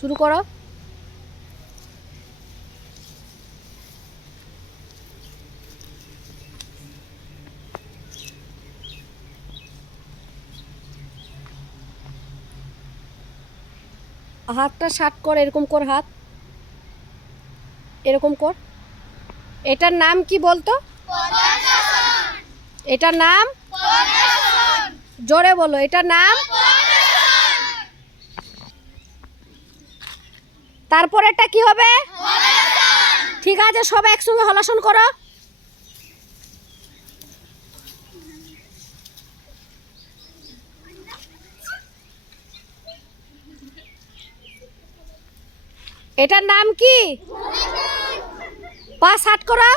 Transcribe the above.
শুরু করো। হাতটা শার্ট কর, এরকম কর, হাত এরকম কর। এটার নাম কি বলতো? এটার নাম জোরে বলো, এটার নাম। তারপর এটা কি হবে? ঠিক আছে, সবাই একসঙ্গে হলাসন করো। এটার নাম কি? পা শার্ট করো।